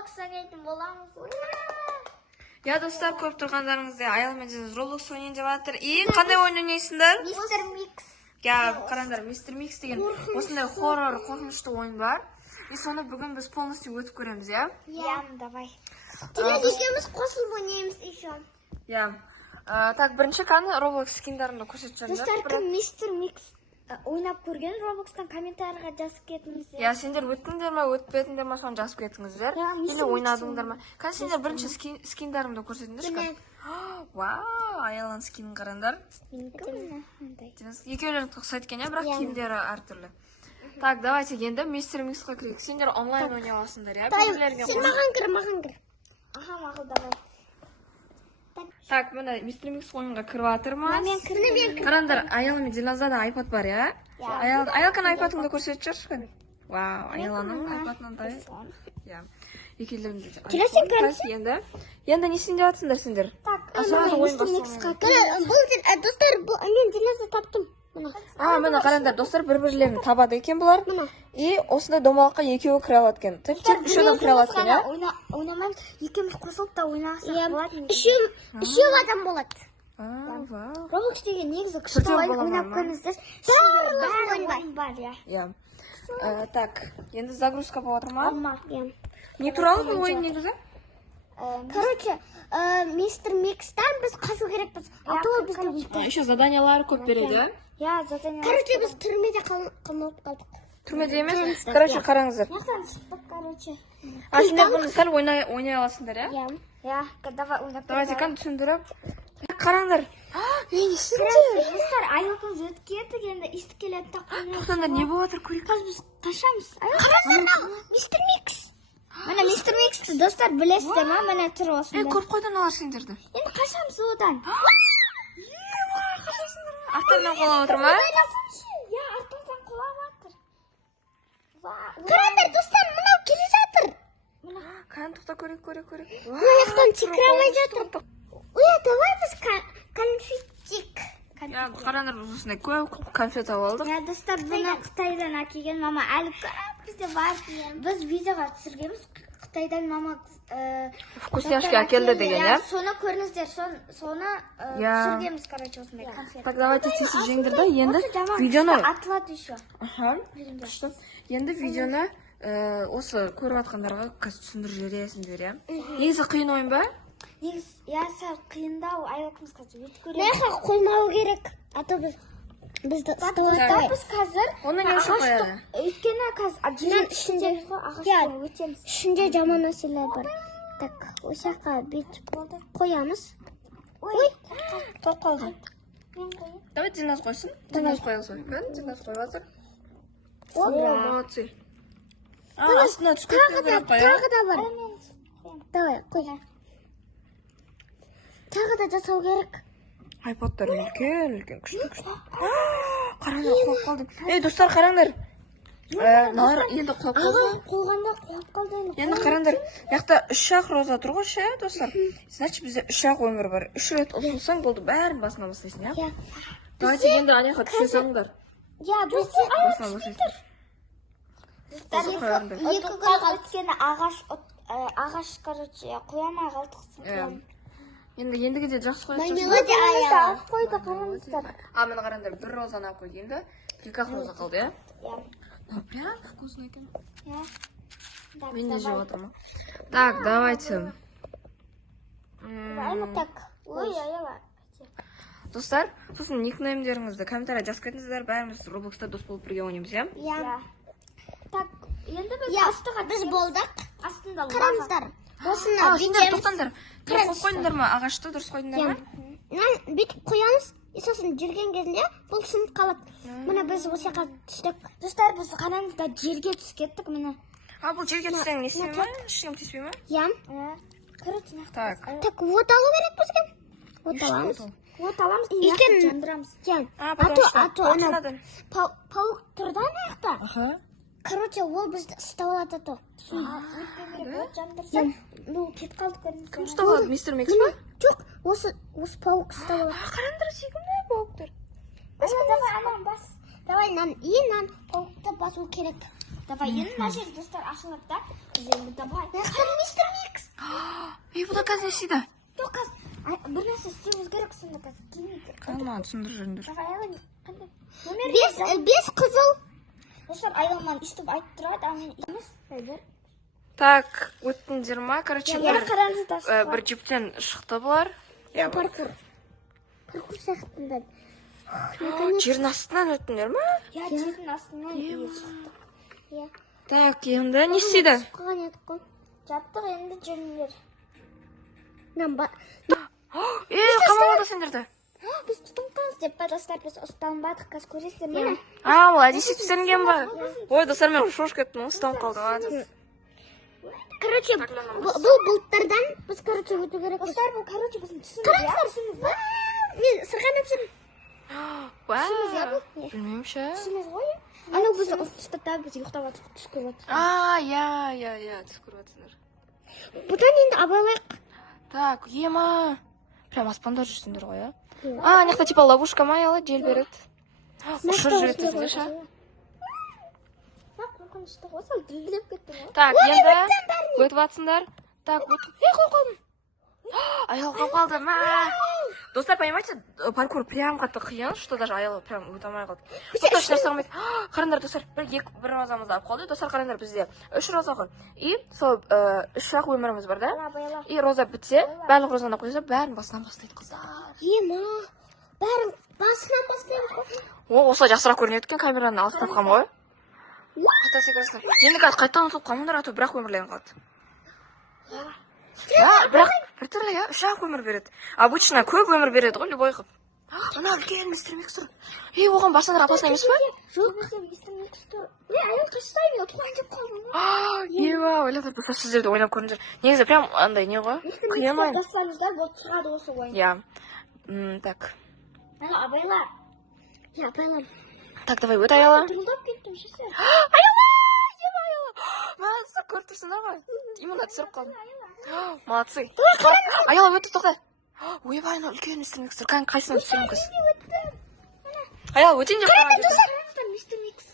Roblox ойнайтын боламыз. Я достар, көріп тұрғандарыңыздай Аял мен Жеңіс Roblox ойнайын деп жатыр. И қандай ойын ойнайсыңдар? Мистер Микс. Я, қараңдар, Мистер Микс деген осындай хоррор, қорқынышты ойын бар. И соны бүгін біз полностью өтіп көреміз, я? Я, давай. Екеуміз қосылып ойнаймыз еще. Я. Так, бірінші қаны Roblox скиндарымды көрсетіп Достар, кім Мистер Микс ойнап көрген Roblox'тан комментарийға жазып кетіңіздер. Я, сендер өттіңдер ма, өтпедіңдер ма, соны жазып кетіңіздер. Или ойнадыңдар ма? Қан сендер бірінші скиндарымды көрсетіңдерші. Вау, Аялан скинін қарандар. Екеулерін ұқсайды екен, бірақ киімдері әртүрлі. Так, давайте енді Мистер Миксқа кірейік. Сендер онлайн ойнай аласыңдар, я? Сен маған кір. Аха, мақұл, давай. Так, мына Мистер Микс ойынға кіріп атырмыз. Мен кірдім. Қарандар, Аял мен Диназада айпад бар, я? Аялкан айпадыңды көрсетіп жүрші. Вау, Аяланың айпадынан тай. Я. Екеулерінде. Келесен көріңіз. Енді не сен деп атсыңдар сендер? Так, Мистер Миксқа кір. Достар, мен Диназа таптым. Міне қарандар, достар бір-бірлерін табады екен бұлар. И осындай домалаққа екеуі кіре алады екен. Тек үш адам кіре алады екен, я? Ойнамаймыз, екеуміз қосылып та ойнасақ болады. Үшеу адам болады. Вау. Roblox деген негізі күшті ойнап көріңіздер. Бәрі ойын бар, я. Так, енді загрузка болып отыр ма? Не туралы бұл ойын негізі? Короче, Мистер Микстан біз қашу керекпіз. Алтуы бізді өйтті. Еще заданиялары көп береді, я? Короче, біз түрмеде қалмауып қалдық. Түрмеде емес? Короче, қараңыздар. Яқтан шықтық, короче. Сендер бұны сәл ойнай аласыңдар, я? Я, давай ойнап. Давайте, қан түсіндіріп. Қараңдар. Мен ішінде. Достар, айлықымыз өтіп кеттік, енді истік келеді тақ. Тоқтаңдар, не болып жатыр көрейік? Қазір біз қашамыз. Қараңдар, Мистер Микс. Міне Мистер Миксті достар білесіздер ма? Міне тұр осында. Көп қойдан алар сендерді. Енді қашамыз одан. Артарынан қолап отыр ма? Я, артардан қолап отыр. Қараңдар достар, мынау келе жатыр. Қан тоқта көрейік. Ояқтан секірамай жатыр. Оя, давай біз конфеттик. Қараңдар, осындай көп конфет алып алдық. Я, достар, бұны Қытайдан әкелген мама әлі көп бізде бар. Біз видеоға түсіргенбіз. Қытайдан мама вкусняшки әкелді деген, я? Соны көріңіздер, соны түсіргенбіз, короче, осындай конфет. Так, давайте тесіп жеңдір да, енді видеоны... Атылады еще. Енді видеоны осы көріп атқандарға түсіндір жібересіңдер, я? Негізі қиын ойын ба? Я, сәл қиындау, айлықымыз қазір өтіп көреді. Нәйқа қоймау керек. Ато бізді ұстауыздай. Біз қазір... Оны не үшін қояды? Өйткені қазір... Ішінде жаман нәрселер бар. Так, осяққа бүйтіп қоямыз. Ой, тоқ қалды. Давай Диназ қойсын. Диназ қойылсын. Диназ қойып атыр. Молодцы. Астына түскөтін тағы да бар. Давай, қой. Тағы да жасау керек. Айпадтар үлкен, күшті. Қараңдар, қойып қалды. Достар, қараңдар. Налар енді қойып қалды. Қолғанда қойып қалды. Енді қараңдар, яқта 3 роза тұр ғой, ше, достар. Значит, бізде 3 өмір бар. 3 рет ұтылсаң болды, бәрін басына бастайсың, я? Давайте енді аяққа түсе салыңдар. Я, бізде басына бастайсың. Екі күн өткені ағаш, короче, қоямай қалдықсың. Ендіге де жақсы қойып жүрсің. Қойды қараңыздар. Мені қараңдар, 1 розаны қойды енді. 2 роза қалды, я? Прям вкусно екен. Мен де жеп отырмын. Так, давайте. Достар, сосын никнеймдеріңізді комментария жазып кетіңіздер. Бәріміз Roblox'та дос болып бірге ойнаймыз, я? Я. Так, енді біз болдық. Астында қараңыздар. Осына бүйтеміз. Тоқтаңдар. Қойып қойдыңдар ма? Ағашты дұрыс қойдыңдар ма? Бүйтіп қоямыз. Сосын жүрген кезінде бұл сынып қалады. Міне біз осы жаққа түстік. Достар, біз қараңызда жерге түсіп кеттік, міне. Бұл жерге түссең не істемей ма? Ештеңе түспей ма? Я. Так, от алу керек бізге. От аламыз. От аламыз. Екен жандырамыз. Пауық тұрда аяқта. Короче, ол бізді ұстап алады то. Бұл кет қалды көріңіз. Кім ұстап алады? Мистер Микс па? Жоқ, осы пауық ұстап алады. Қараңдар, сүйкімді пауықтар. Давай, анан бас. Давай, нан пауықты басу керек. Давай, енді мына жер достар ашылады да. Біз енді давай. Мистер Микс. Бұда қазір не істейді? Жоқ, қазір бір нәрсе істеуіміз керек, сонда қазір келмейді. Маған түсіндір жүріңдер. Давай, Айла, қандай? Бес қызыл. Достар, Айла маған үстіп айтып тұрады, а мен емес. Так, өттіңдер ма? Короче, Қараңыздар. бір жіптен шықты бұлар. Паркур сияқтында. Жердің астынан өттіңдер ма? Жердің астынан шықтық. Так, енді не істейді? Қойған едік қой. Жаттық, енді жүріңдер. Қамалады сендерді. Біз тұтынқаныз деп па, достар, біз ұстанбадық, қазір көресіздер мені. Ол әдейі істенген ба? Ой, достар, мен шош кеттім, ұстан қалдым. Короче, бұл бұлттардан біз, короче, өту керек. Достар, бұл, короче, біздің түсіміз. Қараңыздар, мен сырғанып жүрмін. Білмеймін ше. Түсіміз ғой? Анау бізді ұстатады, біз ұйықтап атып түс көріп атыр. Түс көріп атсыңдар. Бұдан енді абайлайық. Так, ема. Прям аспанда жүрсіңдер ғой, а? Нехта типа ловушка ма, Айла, жел береді. Ұшыр жүретіңдер ше. Так, енді өтіп атсыңдар. Так, өтіп. Қалып қалдым. Айла қалып қалды. Достар, понимаете, паркур прям қатты қиын, что даже Айла прям өте алмай қалды. Бұл точно нәрсе алмайды. Қарандар, достар, бір розамызды алып қалды. Достар, қарандар, бізде 3 роза ғой. И сол 3 өміріміз бар, да? И роза бітсе, барлық розаны қойса, бәрін басынан бастайды қыздар. Ема, бәрін басынан бастаймыз ғой. Осылай жақсырақ көрінеді екен, камераны алып тапқан ғой. Қайта секірсің. Енді қайтан ұтылып қалмаңдар, ату бірақ өмірлерін қалды. Бірақ бір түрлі, 3 өмір береді. Обычно көп өмір береді ғой, любой қып. Ана үлкен мистер Микс тұр. Оған барсаңдар апасына емес па? Жоқ, мистер Микс тұр. Айыл қаштай, отқан деп қалдым. Ойлаңдар, достар, сіздерді ойнап көріңдер. Негізі прям андай не ғой? Қиын ойын. Достарыңыздар, бұл шығады осы ойын. Так. Абайла. Абайла. Так, давай, өт Айла. Тұрылдап кеттім, шеше. Айла! Маған сіздер көріп тұрсыңдар ғой? Именно түсіріп қалдым. Молодцы. Айла, өтті, тоқта. Ойбай, ана үлкен мистер Микс тұр. Қайсынан түсірім қыз? Айла, өтейін деп қалған деді. Мистер Микс.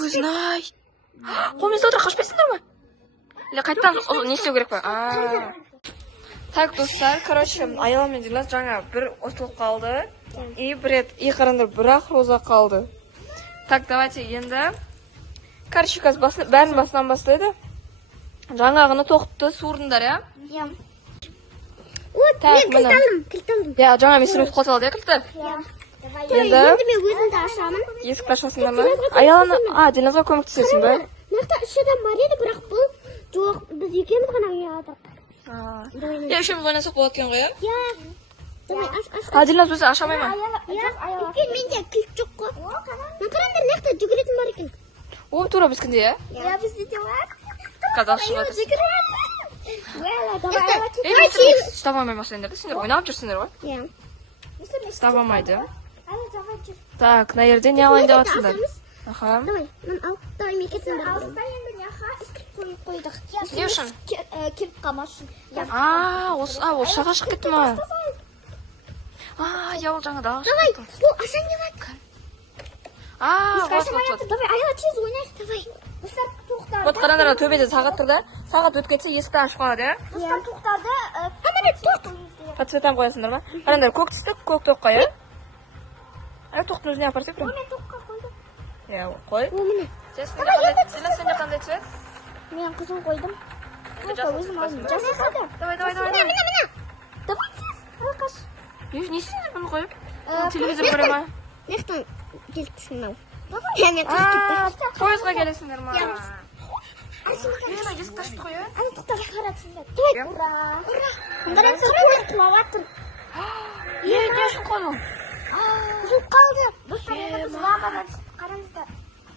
Көзін-ай. Қолмен отыра қашпайсыңдар ма? Или қайттан не істеу керек па? Так, достар, короче, Айла мен Дилназ жаңа бір ұтылып қалды. И қарандар, бірақ роза қалды. Так, давайте енді. Короче, бәрін басынан бастайды. Жаңағыны тоқты суырдыңдар, я? Так, міне. Жаңа мистер Микс қотып алды, кілті? Енді мен өзімді ашамын. Есік ашасыңдар ма? Аяланы, Дилназға көмектесесің ба? Мақта 3 адам бар еді, бірақ бұл жоқ, біз екеуміз ғана ойнадық. Үшеуміз ойнасақ болады екен ғой, иә? Дилназ өзі ашамай ма? Өйткені менде кілт жоқ қой. Қараңдар, мақта жүгіретін бар екен. Тура біздкінде, я? Бізде де бар. Қазақ шығады. Ұстап алмай ма сендерді? Сендер ойнап жүрсіңдер ғой? Ұстап алмайды. Так, на жерде не алайын деп атсыңдар? Давай, мен алып мекетсіңдер. Алыста енді не аха, істіп қойдық. Не үшін? Келіп қалмас үшін. Ол шаға шығып кетті ма? Ол жаңа дағы шығып кетті. Бұл ашан не бар? Вот. Давай, Айла тез ойнайық, давай. Достар, тоқтады. Вот қарандар, төбеде сағат тұрды. Сағат өтіп кетсе, есікті ашып қалады, я? Достар, тоқтады. Міне, тоқ. По цветам қоясыңдар ма? Қарандар, көк түсті, көк тоққа, я? Тоқтың өзіне апарсек, прям? Мен тоққа қойдым. Қой. Міне. Сенде қандай цвет? Мен қызыл қойдым. Өзім алдым. Жасықады. Давай. Давай, сіз. Алқаш. Не істейсіңдер бұны қойып? Телевизор көре ма? Нектен келтісің ау? Пойызға келесіңдер ма? Есік ташты қой, Ана тоқтар қаратсыңдар. Давай, ура! Қаратсың, пойыз құлап атыр. Не үшін қойдың? Құлып қалды. Достарыңыз лавадан қараңыздар.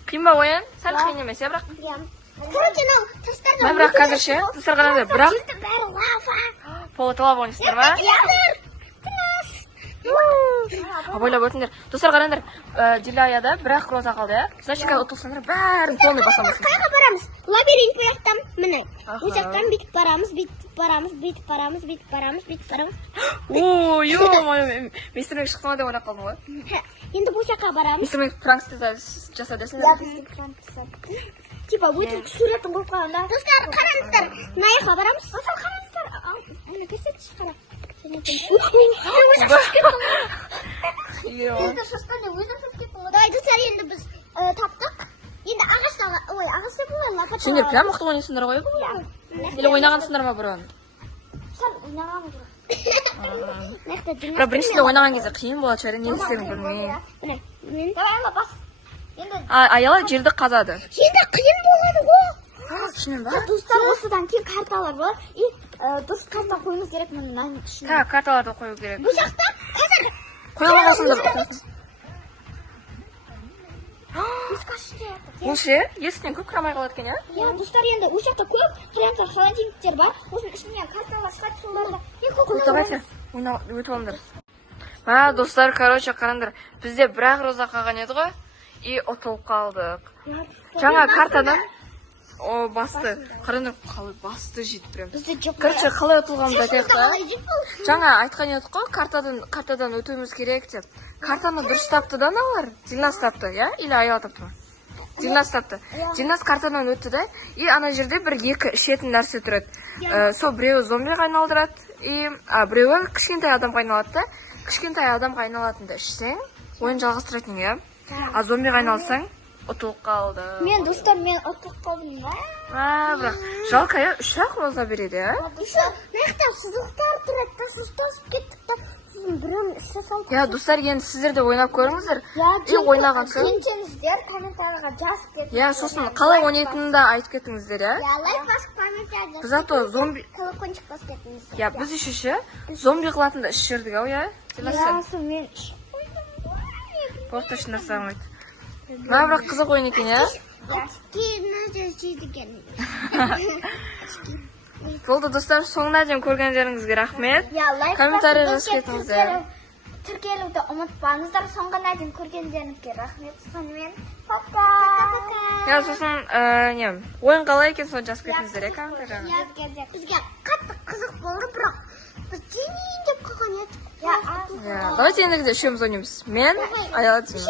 Қиын ба ойын? Сәл қиын емес, я бірақ? Короче, мынау тастарды... Мен бірақ қазір ше, достар қараңыздар, бірақ... Бәрі лава. Полы лава ойнайсыңдар ма? Ойлап өтіңдер. Достар қараңдар, Дилаяда бірақ роза қалды, я? Значит, қазір ұтылсаңдар, бәрін полный басамыз. Қайға барамыз? Лабиринт бұл жақтан, міне. Бұл жақтан бүйтіп барамыз, бүйтіп барамыз, бүйтіп барамыз, бүйтіп барамыз, бүйтіп барамыз. Ой, ё-моё, мистер Микс шыққан деп ойлап қалдым ғой. Енді бұл жаққа барамыз. Естімей пранксты жаса десің. Типа өтірік суретін қойып қалғанда. Достар, қараңыздар. Мына жаққа барамыз. Достар, қараңыздар. Ана көрсетші қара. Енді шошқанда өзім шошып кеттім. Давай, достар, енді біз таптық. Енді ағаштағы, ой, ағашта болған лапата. Сендер прям мықты ойнайсыңдар ғой бұл? Или ойнағансыңдар ма бұрын? Сәл ойнағамыз жоқ. Бірақ біріншісінде ойнаған кезде қиын болады шығар, не істерін білмей. Давай, ала бас. Аяла жерді қазады. Енді қиын болады ғой. Шынымен ба? Достар, осыдан кейін карталар болады. И дұрыс карта қойыңыз керек мынаның ішіне. Так, карталарды қою керек. Бұл жақта қазір Қойылғансыңдар. Бұл ше, есіктен көп кірамай қалады екен, иә, достар, енді ол жақта көп прямо холодильниктер бар. Осының ішінен карталар шығады, соларда. Давайте, өтіп алыңдар. Достар, короче, қараңдар. Бізде бір-ақ роза қалған еді ғой, и ұтылып қалдық. Жаңа картадан басты. Қараңдар, қалай басты жейді прям. Короче, қалай ұтылғанымды айтайық та. Жаңа айтқан едік қой, картадан өтуіміз керек деп. Картаны дұрыс тапты да аналар? Дильназ тапты, иә? Или Аяла тапты ма? Дильназ тапты. Дильназ картадан өтті да, и ана жерде бір-екі ішетін нәрсе тұрады. Сол біреуі зомбиға айналдырады, и біреуі кішкентай адамға айналады да. Кішкентай адамға айналатынды ішсең, ойын жалғастыратын, иә? А зомбиға айналсаң, ұтылып қалды. Мен, достар, мен ұтылып қалдым, ба? Бірақ жалко, иә? 3-ақ роза береді, иә? Маяқта сызықтар тұрады, тасып кеттік та. Я, достар, енді сіздер де ойнап көріңіздер. И ойнаған соң. Кеншеңіздер комментарияға жазып кетіңіздер. Я, сосын қалай ойнайтынын да айтып кетіңіздер, я? Я, лайк басып комментария. Біз ато зомби... Колокольчик басып кетіңіздер. Я, біз еще ше, зомби қылатында іш жердік, ау, я? Я, сол мен Портташын нәрсағым айт. Бірақ қызық ойын екен, я? Болды, достар, соңына дейін көргендеріңізге рахмет. Комментария жазып кетіңіздер. Тіркелуді ұмытпаңыздар. Соңына дейін көргендеріңізге рахмет. Сонымен, пока. Я, сосын, ойын қалай екен, соны жазып кетіңіздер, я, комментария. Бізге қатты қызық болды, бірақ біз дейін деп қалған едік. Давайте енді үшеуміз ойнаймыз. Мен, Аяла дейміз.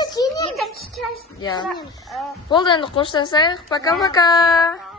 Болды, енді қоштасайық. Пока-пока.